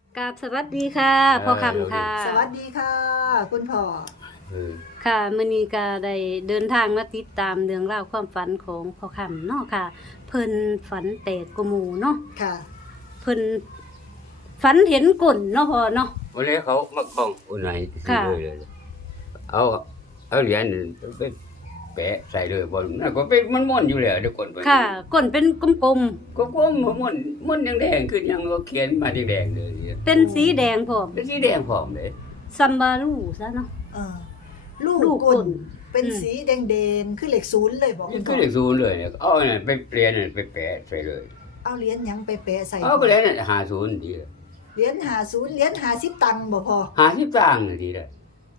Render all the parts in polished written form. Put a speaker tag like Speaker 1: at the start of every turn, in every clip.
Speaker 1: กราบสวัสดีค่ะพ่อคำค่ะ
Speaker 2: สวัสดีค่ะ คุณพ่อ
Speaker 1: ค่ะมื้อนี้ก็ได้เดินทางมาติดตามเรื่องราวความฝันของพ่อคำเนาะค่ะ เพิ่นฝันแปลกกว่าหมู่เนาะ
Speaker 2: ค่ะ
Speaker 1: เพิ่นฝันเห็นก้นเนาะพ่อเนาะ
Speaker 3: วันนี้เขามาบ้องอุ่นไหน
Speaker 1: ค่ะ
Speaker 3: เลยเอาเหรียญไปแปะใส่เลยบนนั่นก็เป็นมันม่วนอยู่แล้วทุกคน
Speaker 1: ค่ะก้นเป็นกลม
Speaker 3: ก็ม่วนแดงๆคือยังว่าเขียนมาแดงๆเลย
Speaker 1: ๆเป็นสีแดงพร้อม
Speaker 3: เป็นสีแดงพร้อมเลย
Speaker 1: ซัมบารูซะเนาะ
Speaker 2: เออลูก
Speaker 1: ลูก
Speaker 2: ก
Speaker 1: ก
Speaker 2: ล
Speaker 1: ล
Speaker 2: เป็นสีแดงๆคือเหล็กศูนย์เลยบอก
Speaker 3: นี่
Speaker 2: คุณ
Speaker 3: คื
Speaker 2: พ่
Speaker 3: อ
Speaker 2: อ
Speaker 3: เลขศูนย์เลยเนี่ยเอาเนี่ยไปเปลี่ยนไปแปะใส่เลย
Speaker 2: เอาเหรียญหยังไปแปะใส่
Speaker 3: เอาก็แล้วเนี่ย50ดี
Speaker 2: เหรียญ50เหรียญ50ตังค์บ่พอ
Speaker 3: 50ตังค์ดีเลย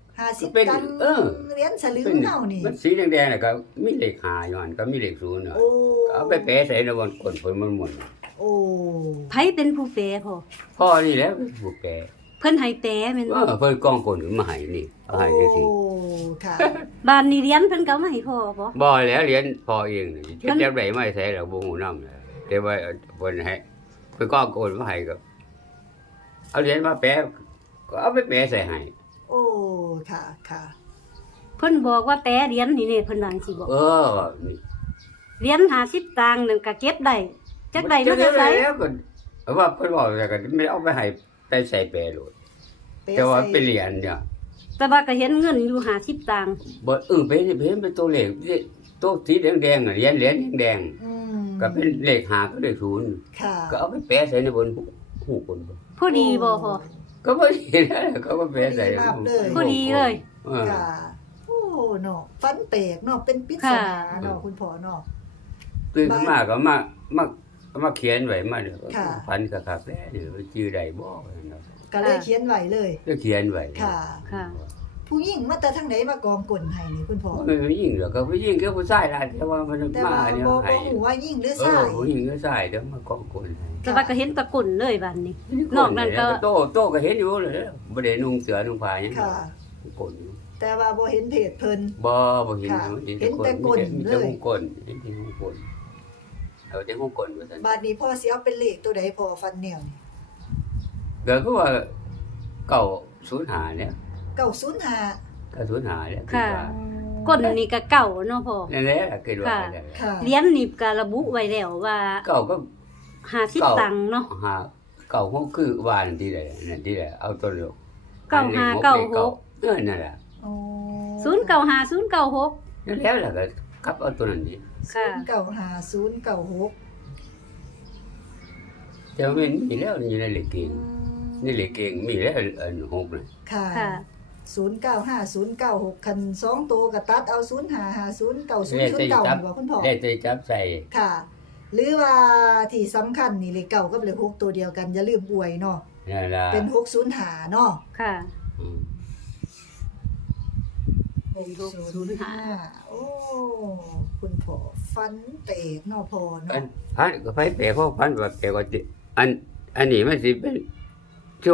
Speaker 2: 50
Speaker 3: เป็น
Speaker 2: ตังค์ เหรียญสลึงเฮานี่
Speaker 3: มันสีแดงๆน่ะก็มีเลข5ย้อนก็มีเลข0เนาะ
Speaker 2: โอ้
Speaker 3: เอาไปแปะใส่ในบนก้นเพิ่นมันม่วน
Speaker 2: โอ้
Speaker 1: ไผเป็นผู้แปลพ่อ
Speaker 3: พ่อนี่แหล้วผู้แปะ
Speaker 1: เพิ่นให้แปลแม่นบ่
Speaker 3: เพิ่นกล้องก้นมาให้นี่เอาให้จังซี่
Speaker 2: โอ้ค่ะ
Speaker 1: บ้านนี้เหรียญเพิ่นก็เอามาให้พ่อบ่
Speaker 3: บ่แล้วเรียนพอเองนี่เฮ็ดจังได๋ไม่ใส่แล้วบ่ฮู้นำเลยแต่ว่าเพิ่นให้เพิ่นก็โกนมาให้ก็เอาเหรียญมาแปะก็เอาไปแปะใส่ให้
Speaker 2: โอ้ค่ะค่ะ
Speaker 1: เพิ่นบอกว่าแปลเหรียญนี่เด้เพิ่นว่าจังซี่บ่
Speaker 3: นี่
Speaker 1: เหรียญ50ตังค์นั่นก็เก็บได้จักได้มาจะใส่
Speaker 3: แล้วก็ว่าเพิ่นบอกแต่ก็ไม่เอาไปให้ไปใส่แปะโลด
Speaker 2: แปะ
Speaker 3: แต่ว่า
Speaker 2: ใส่
Speaker 3: เป็นเหรียญเนี่ย
Speaker 1: แต่ว่าก็เห็นเงินอยู่50ตังค์
Speaker 3: บ่เป็นตัวเลขตัวสีแดงๆน่ะเหรียญแดง
Speaker 2: อืม
Speaker 3: ๆก็เป็นเลข5ก็เลข0
Speaker 2: ค่ะ
Speaker 3: ก็เอาไปแปะใส่ในบนหูคน
Speaker 1: พอดีบ่พอ
Speaker 3: ก็บ่ดีนะเขาก็แปะใส่
Speaker 1: พอดีเลย
Speaker 2: ค่ะโอ้เนาะฟันแปลกเนาะเป็นปริศนาเนาะคุณพ่อเนาะ
Speaker 3: ตื่นขึ้นมาก็มาเขียนไว้มาเด้อ
Speaker 2: ค่ะ
Speaker 3: พันคักๆแล้วเด้อชื่อใดบ่เนาะ
Speaker 2: ก็เลยเขียนไว้เลย
Speaker 3: ก็เขียนไว้
Speaker 2: ค่ะ
Speaker 1: ค่ะ
Speaker 2: ผู้หญิงมาแต่ทางไหนมากองกลให้นี่คุณพ่อ
Speaker 3: ไม่ยิ่งหรอกก็ผู้หญิงก็ผู้ชายล่ะแต่ว่ามัน
Speaker 2: แต่
Speaker 3: มา
Speaker 2: ว่า
Speaker 3: เนี่ย
Speaker 2: บ่
Speaker 3: ให้
Speaker 2: ฮู้ว่าหญิงหรือ
Speaker 3: เอ
Speaker 2: ชา
Speaker 3: อย ผู้หญิงก็ชายเด้อมากองกลให้
Speaker 1: แต่ว่าก็เห็นตะกุ่นเลยบัดนี้ นอกนั้นก็
Speaker 3: โตก็เห็นอยู่เลยบ่ได้นุ่งเสื้อนุ่งผ้าหยัง
Speaker 2: ค่ะ
Speaker 3: กลอยู่
Speaker 2: แต่ว่าบ่เห็นเพจเพิ่น
Speaker 3: บ่เห็น
Speaker 2: ค่ะ
Speaker 3: อยู่
Speaker 2: เห็นแต่ก้น
Speaker 3: มี
Speaker 2: เล
Speaker 3: แต่
Speaker 2: ย
Speaker 3: หูก้นเห็นแต่หูก้นเอาแต่หูก้นว่าซั่น
Speaker 2: บาดนี้พ่อสิเอาเป็นเลขตัวใดพ่อฟันแนวนี่
Speaker 3: ก็คือว่าเก่าสูญหายเนี่ย
Speaker 2: 905
Speaker 3: ก็สูญหายเนี่ยคือ
Speaker 1: ค่ะ
Speaker 3: ว่า
Speaker 1: ก้นนี่ก็เก่าเนาะพ่อ
Speaker 3: นั่นแหละคือว่า
Speaker 1: ค่ะ
Speaker 3: เนี่ย
Speaker 2: ค่ะ
Speaker 1: เหรียญนี่ก็ระบุไว้แล้วว่า
Speaker 3: เก่าก็
Speaker 1: 50ตังค์เนาะ
Speaker 3: หาเก่าก็คือวานที่ใดนั่นที่ใดเอาตัวเดียว
Speaker 1: 9596
Speaker 3: นั่นแหละ
Speaker 2: โอ้
Speaker 1: 095 096
Speaker 3: นั่นแล้วล่ะก็ขับเอาตัวนั้นดิ
Speaker 1: ค่ะ
Speaker 2: 095096
Speaker 3: แต่ว่ามันมีแล้วอยู่ในเหล็กเก่งนี่เหล็กเก่งมีแล้วอันหกน่ะ
Speaker 2: ค่ะ
Speaker 1: ค่ะ
Speaker 2: 095096คัน2ตัวก็ตัดเอา05509009นี่บ่คุณพ่อ
Speaker 3: ได้ใจจับใส่
Speaker 2: ค่ะ หรือว่าที่สำคัญนี่เลขเก่ากับเลข6ตัวเดียวกันอย่าลืมอวยเนาะ
Speaker 3: นั่นล่ะ
Speaker 2: เป็น605เนาะ
Speaker 1: ค่ะ
Speaker 3: อืม
Speaker 2: 605โอ้คุณพ่อฟันเตกเนาะพ่อ
Speaker 3: อั
Speaker 2: เนาะ
Speaker 3: นพันก็ไปแปลเขาพันว่าแปลว่าอันนี้มันสิเป็นชั่ว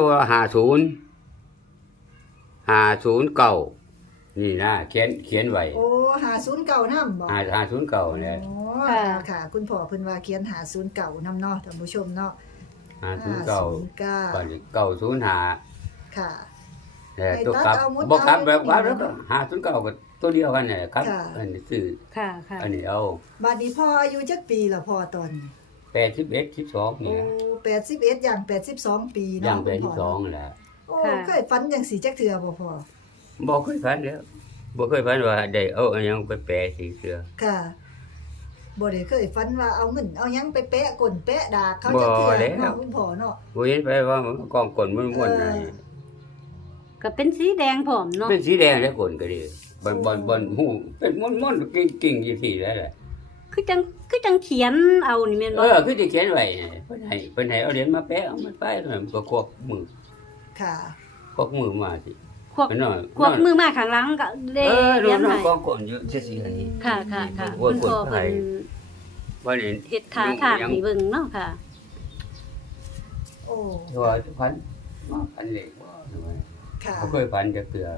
Speaker 3: 50เก่านี่นะเขียนไว้
Speaker 2: โอ้509นำบ่
Speaker 3: 50เก่าเนี่ย
Speaker 2: อ๋อ
Speaker 1: ค่ะ
Speaker 2: ค่ะ คุณพ่อเพิ่นว่าเขียน509นำเนาะท่านผู้ชมเนาะ
Speaker 3: 50เก่า
Speaker 2: 509
Speaker 3: ก่อนเก่า05
Speaker 2: ค่ะ
Speaker 3: แต่ตัวกลับ
Speaker 2: ให้ตัดเอาหมด
Speaker 3: บ่กลับ
Speaker 2: เอา
Speaker 3: แบบว่า
Speaker 2: หมด
Speaker 3: แล้วก็50เก่าก็ตัวเดียวกันนี่แหละครับ
Speaker 2: ค่ะ
Speaker 3: อันนี้ซื้อ
Speaker 1: ค่ะค่ะ
Speaker 3: อันนี้เอา
Speaker 2: บัดนี้พ่ออายุจักปีละพ่อตอนนี้
Speaker 3: 81 12นี่
Speaker 2: โอ้
Speaker 3: แหละ
Speaker 2: 81อย่าง82ปี
Speaker 3: ย่า
Speaker 2: เนาะ
Speaker 3: ง
Speaker 2: คุณพ่อ
Speaker 3: 82นั่นแหละ
Speaker 2: โอ้เคยฝันจังสีจักเทื่อบ่พ่อ
Speaker 3: บ่เคยฝันแล้วบ่เคยฝันว่าได้เอาอันหยังไปแปะสีเสือ
Speaker 2: ค่ะบ่ได้เคยฝันว่าเอาเงินเอาหยังไปแปะก้นแปะดากเขาจักเทื่อ
Speaker 3: บ่แล้ว
Speaker 2: เนาะคุณพ่อเนาะ
Speaker 3: บ่เห็นไปว่ามันกองกลม้วนๆนั่น
Speaker 1: ก็เป็นสีแดงพร้อมเนาะ
Speaker 3: เป็นสีแดงแล้วกลก็ดีบนหูเป็นม้วนๆกิ่งๆอยู่ที่แล้วแหละ
Speaker 1: คือจังเขียนเอานี่แม่นบ่
Speaker 3: คือที่เขียนไว้เพิ่นให้เอาเหรียญมาแปะเอามันไปแล้วมันก็ควบมือ
Speaker 2: ค่ะ
Speaker 3: ควบมือมาสิ
Speaker 1: ควบ
Speaker 3: มันน้อย
Speaker 1: ควบมือมาข้างหลังก็ได้
Speaker 3: เห
Speaker 1: เหรียญ
Speaker 3: น้อ
Speaker 1: ให้
Speaker 3: ยกองกลอยู่ซื่อๆอันนี้
Speaker 1: ค่ะค่ะค่ะ
Speaker 3: โอ้ย
Speaker 1: คุณพ่อ
Speaker 3: คนไท
Speaker 1: เพิ่
Speaker 3: ย
Speaker 1: น
Speaker 3: ว่านี่
Speaker 1: เฮ็ดท่าทางให้เบิ่งเนาะค่ะ
Speaker 2: โอ้
Speaker 3: ว่าพันมาพันเหล็กบ่
Speaker 2: ค่ะ
Speaker 3: เขาเคยพันจักเทื่อ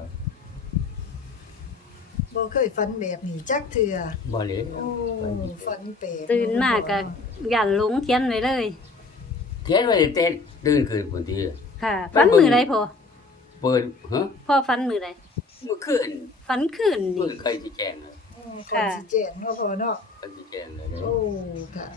Speaker 2: บ่เคยฝันแบบนี้จักเทื่อ
Speaker 3: บ่เหล็ก
Speaker 2: โอ้ฝันแปลก
Speaker 1: ตื่นมาก็ย่านหลงเขียนไว้เลย
Speaker 3: เขียนไว้แต่ตื่นขึ้นพุ่นที
Speaker 1: ค่ะฝันมือใดพอ
Speaker 3: เปิดฮะ
Speaker 1: พ่อฝันมือใด
Speaker 3: เมื่อคืน
Speaker 1: ฝันคืน
Speaker 3: เมื่
Speaker 1: นี่
Speaker 3: อใครสิแจ้งเลย
Speaker 2: อ๋อก่อนสิแจ้งเนาะพ่อเนาะ
Speaker 3: ใครสิแจ้งเลยเด้อ
Speaker 2: โอ้ค่ะ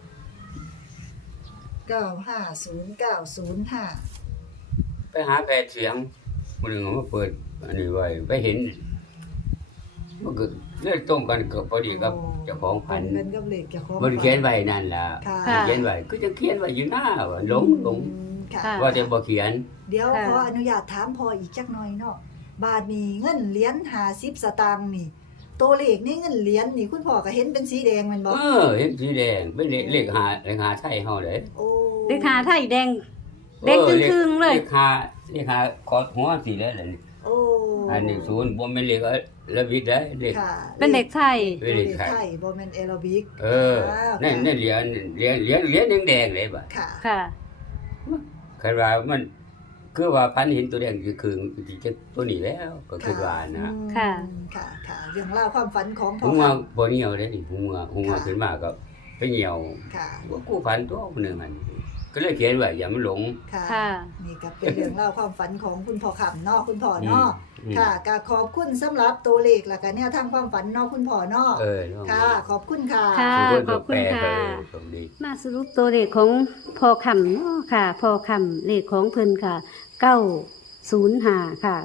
Speaker 2: 950905
Speaker 3: ไปหาแพทย์เสียงมื้อนึงมาเปิดอันนี้ไว้ไปเห็นมันก็เลยตรงกันกับพอดีกับเจ้าของพันธุ์
Speaker 2: เป็นกับเลขเจ้าของ
Speaker 3: มันเขียนไว้นั่นล่ะ
Speaker 2: ค่ะ
Speaker 3: เขียนไว้ก็จะเขียนไว้อยู่หน้าว่าหลง
Speaker 2: ค่ะ
Speaker 1: ค่ะ
Speaker 3: ว่าแต่บ่เขียน
Speaker 2: เดี๋ยว
Speaker 1: ค่ะ
Speaker 2: ขออนุญาตถามพออีกจักหน่อยเนาะบาทนี้เงินเหรียญ50สตางค์นี่ตัวเลขในเงินเหรียญนี่คุณพ่อก็เห็นเป็นสีแดงแม่นบ่
Speaker 3: เห็นสีแดงเป็นเลขหาไทยเฮาเด้
Speaker 2: โอ้
Speaker 1: เลขาไทยแดงแดงครึ่งๆเลย
Speaker 3: เลขหาคอหัวสีแล้วล่ะนี่
Speaker 2: โอ้
Speaker 3: อันนี้ศูนย์บ่แม่นเลขระวิดได้เลข
Speaker 2: ค่ะ
Speaker 1: เป็นเด็กไทย
Speaker 3: เป็นเลขไทย
Speaker 2: ไทยบ่แม่นแอโรบิก
Speaker 3: นั่นเหรียญแดงๆเลยบ่
Speaker 2: ค่ะ
Speaker 1: ค่ะ
Speaker 3: คิดว่ามันคือว่าพันเห็นตัวแดงคือจะตัวนี้แล้วก็คิดว่านะ
Speaker 1: ค่ะ
Speaker 2: ค่ะค่ะเรื่องราวความฝันของพ่
Speaker 3: หั
Speaker 2: อ
Speaker 3: ว
Speaker 2: ค่ะ
Speaker 3: บ่เหี่ยวเด้นี่หัวขึ้นมาก็ไปเหี่ยว
Speaker 2: ค่ะ
Speaker 3: ว่ากูฝันตัวมันนึงมันก็เลยเขียนไว้อย่ามันหลง
Speaker 2: ค่ะ
Speaker 1: ค่ะ
Speaker 2: นี่ก็เป็นเรื่องเล่าวความฝันของคุณพ่อขำเนาะคุณพ่อเนาะ
Speaker 3: อืม
Speaker 2: ค่ะก็ขอบคุณสำหรับตัวเลขแล้วก็แนวทางความฝันเนาะคุณพ่อเนาะ
Speaker 3: เนาะ
Speaker 2: ค่ะ ขอบคุณค่ะ
Speaker 1: ค่ะ
Speaker 3: ทุกน
Speaker 1: ขอบคุณค่ะ
Speaker 3: แปลไปสมดี
Speaker 1: มาสรุปตัวเลขของพอคำเนาะค่ะ พอคำเลขของเพิ่นค่ะ905ค่ะ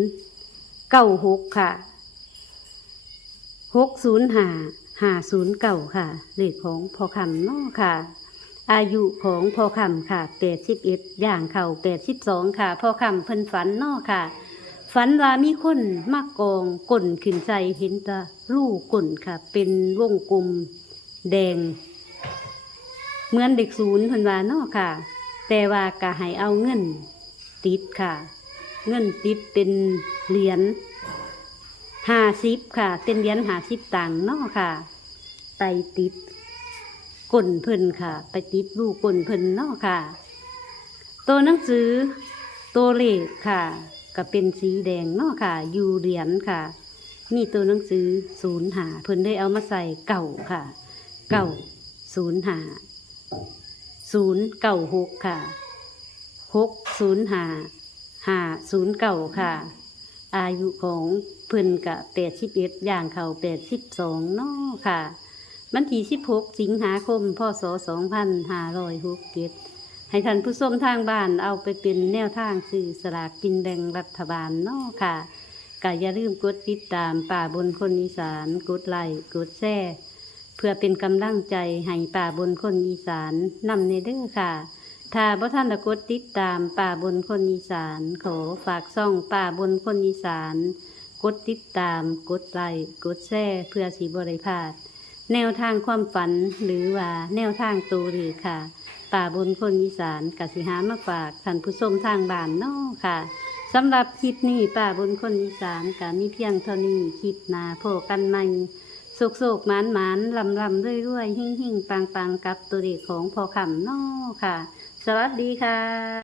Speaker 1: 096ค่ะ605 509ค่ะ เลขของพอคำเนาะค่ะ อายุของพอคำค่ะ81ย่างเข้า82ค่ะพอคำเพิ่นฝันเนาะค่ะ ฝันว่ามีคนมากองก้นขึ้นใจเห็นแตารูก้นค่ะ เป็นวงกลมแดง เหมือนเด็กศูนย์เพิ่นว่าเนาะค่ะ แต่ว่าก็ให้เอาเงินติดค่ะ เงินติดเป็นเหรียญ50ค่ะ เป็นเหรียญ50ตังค์เนาะค่ะ ไปติดก้นเพิ่นค่ะ ไปติดรูก้นเพิ่นเนาะค่ะ ตัวหนังสือตัวเลขค่ะก็เป็นสีแดงเนาะค่ะ อยู่เหรียญค่ะ มีตัวหนังสือ05เพิ่นได้เอามาใส่เก่าค่ะ905 096ค่ะ605 509ค่ะ อายุของเพิ่นกะ81ย่างเข้า82เนาะค่ะวันที่16สิงหาคมพศ2567ให้ท่านผู้ชมทางบ้านเอาไปเป็นแนวทางสื่อสลากกินแบ่งรัฐบาลเนาะค่ะก็อย่าลืมกดติดตามป่าบนคนอีสานกดไลค์กดแชร์เพื่อเป็นกำลังใจให้ป่าบนคนอีสานนำเนเด้อค่ะ ถ้าบ่ท่านได้กดติดตามป่าบนคนอีสานขอฝากซ่องป่าบนคนอีสานกดติดตามกดไลค์กดแชร์เพื่อสิบ่ได้พลาดแนวทางความฝันหรือว่าแนวทางตัวเลขค่ะ ป่าบนคนอีสานกสิหามาฝากท่านผู้ชมทางบ้านเนาะค่ะสำหรับคลิปนี้ป่าบนคนอีสานก็มีเพียงเท่านี้คลิปหน้าพบกันใหม่โศกหมานลำรวยหิ่งปังกับตัวเลขของพอคำเนาะค่ะ สวัสดีค่ะ